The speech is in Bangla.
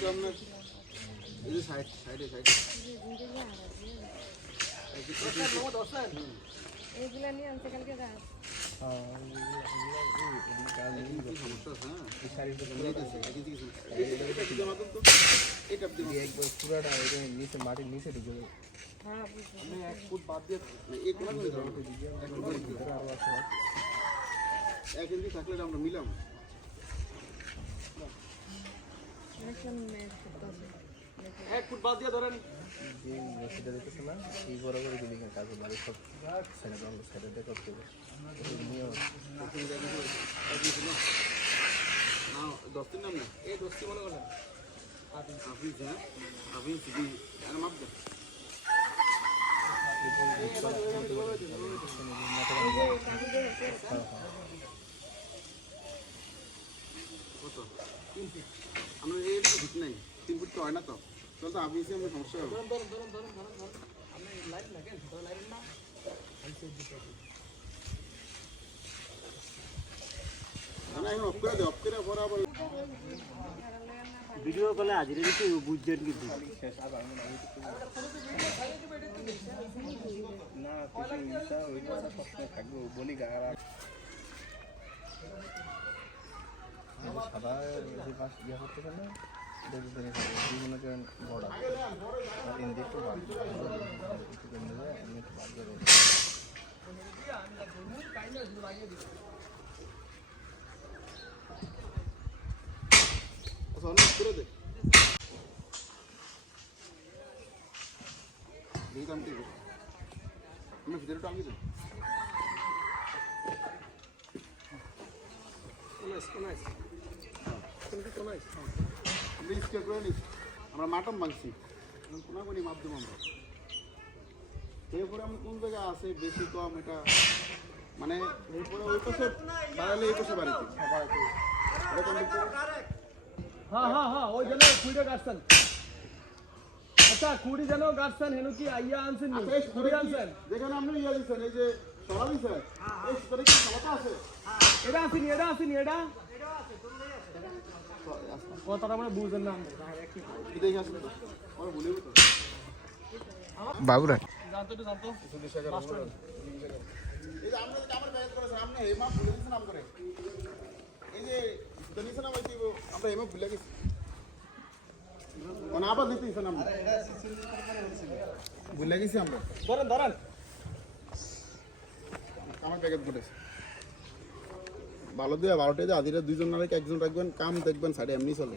একটু আপনার এই যে সাইড সাইডে সাইডে এইগুলা নিয়ে আনছে কালকে রাত কি সমস্যা আছে হ্যাঁ বুঝাইতেছি, এক ইঞ্চি কিছু না। এই- এটা- এটা কি জামা তো? এটা আপনি পুরাটা নিচে মাটির নিচে ঢুকে হ্যাঁ বুঝছি না, এই কোনা করে দাও। এক কোনা করে দাও। এক ইঞ্চি থাকলে আমরা মিলাম এক ফুট বাদ দিয়ে ধরেন। যে মেসিটা দেখতেছে না বড় করে দিবি কাজ বাড়ি সব ছেড়ে দাও ছেড়ে দিয়ে করতে হবে নিয়ে না নাম না? এই দোস্তি মনে করেন। হাফিজ হ্যাঁ? হাফিজ সিদ্ধি মাপ দে। কত? তিন ফিট আমরা এই ফিট নাই। তিন ফিট তো হয় না তো। চল তো হাফিজে আমরা সমস্যা হবে। ভিডিও কলে হাজিরা দিতে বুঝছেন কিন্তু। না কিছু থাকবে বলি গাড়া সাদা পাশ ইয়ে করতেছে না আমি ভিতরে টাঙ্গি দে কোনাইস কোনাইস কোনটা কোনাইস আমরা স্কেয়ার করে নিস আমরা মাটন মাংসি কোনা কোনি মাপ দেবো আমরা এরপরে আমরা কোন জায়গায় আছে বেশি কম এটা মানে এরপরে ওই পাশে বাড়ালে এই পাশে বাড়িতে এরকম দেখতে হ্যাঁ হ্যাঁ হ্যাঁ ওই জন্য খুঁড়ে কাটছেন আচ্ছা খুঁড়ি যেন কাটছেন হেনু কি আইয়া আনছেন নি? আচ্ছা, এই খুঁড়ি আনছেন যেখানে আপনি ইয়ে দিচ্ছেন এই যে সরা দিচ্ছেন এই সুতরে কি সবাতা আছে এটা আসেনি এটা আসেনি এটা কথাটা মানে বুঝেন না বাবুরা জানতো একটু জানতো এই যে আপনি যে আমার আমার কি আমরা এই মাপ ভুলে গেছি মানে আবার দিতে দিচ্ছেন আমরা ভুলে গেছি আমরা ধরেন ধরেন আমার প্যাকেট পড়েছে ভালো দিয়ে বারোটা দিয়ে আদিরা দুজন নাকি একজন রাখবেন কাম দেখবেন সাইডে এমনি চলে।